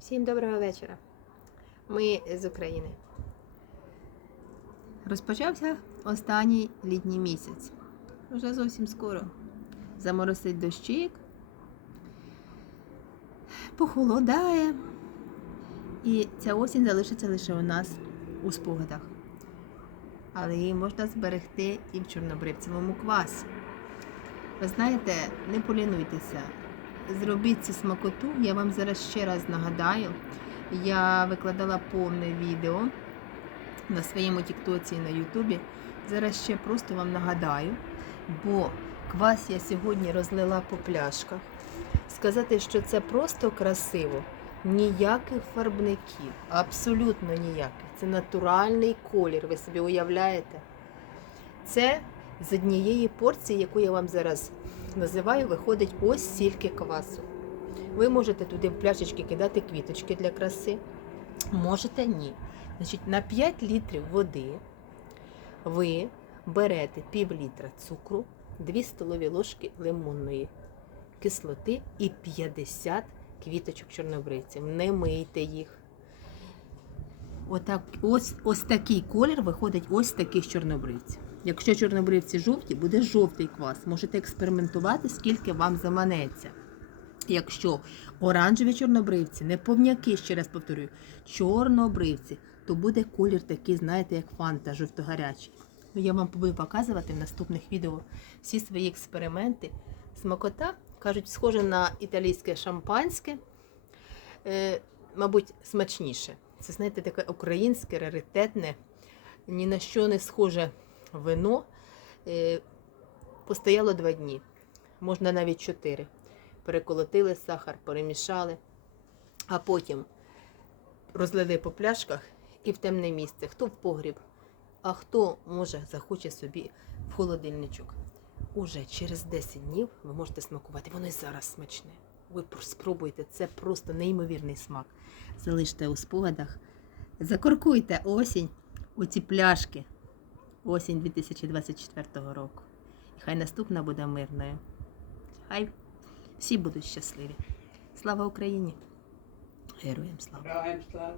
Всім доброго вечора. Ми з України. Розпочався останній літній місяць. Вже зовсім скоро. Заморосить дощик, похолодає. І ця осінь залишиться лише у нас у спогадах. Але її можна зберегти і в чорнобривцевому квасі. Ви знаєте, не полінуйтеся. Зробіть цю смакоту. Я вам зараз ще раз нагадаю. Я викладала повне відео на своєму тіктоці і на Ютубі. Зараз ще просто вам нагадаю, бо квас я сьогодні розлила по пляшках. Сказати, що це просто красиво, ніяких фарбників, абсолютно ніяких. Це натуральний колір, ви собі уявляєте? Це з однієї порції, яку я вам зараз називаю, виходить ось стільки квасу. Ви можете туди в пляшечки кидати квіточки для краси. Можете ні. Значить, на 5 літрів води ви берете пів літра цукру, 2 столові ложки лимонної кислоти і 50 квіточок чорнобривців. Не мийте їх. Отак, ось, ось такий колір виходить ось таких чорнобривців. Якщо чорнобривці жовті, буде жовтий квас. Можете експериментувати, скільки вам заманеться. Якщо оранжеві чорнобривці, не повняки, ще раз повторюю, чорнобривці, то буде колір такий, знаєте, як фанта жовтогарячий. Ну, Я вам буду показувати в наступних відео всі свої експерименти. Смакота, кажуть, схоже на італійське шампанське, е, мабуть, смачніше. Це, знаєте, таке українське, раритетне, ні на що не схоже вино. Е, постояло два дні, можна навіть чотири. Переколотили сахар, перемішали, а потім розлили по пляшках і в темне місце. Хто в погріб, а хто може захоче собі в холодильничок. Уже через 10 днів ви можете смакувати. Воно і зараз смачне. Ви спробуйте, це просто неймовірний смак. Залиште у спогадах. Закоркуйте осінь у ці пляшки. Осінь 2024 року. І хай наступна буде мирною. Хай всі будуть щасливі. Слава Україні! Героям слава! Героям слава!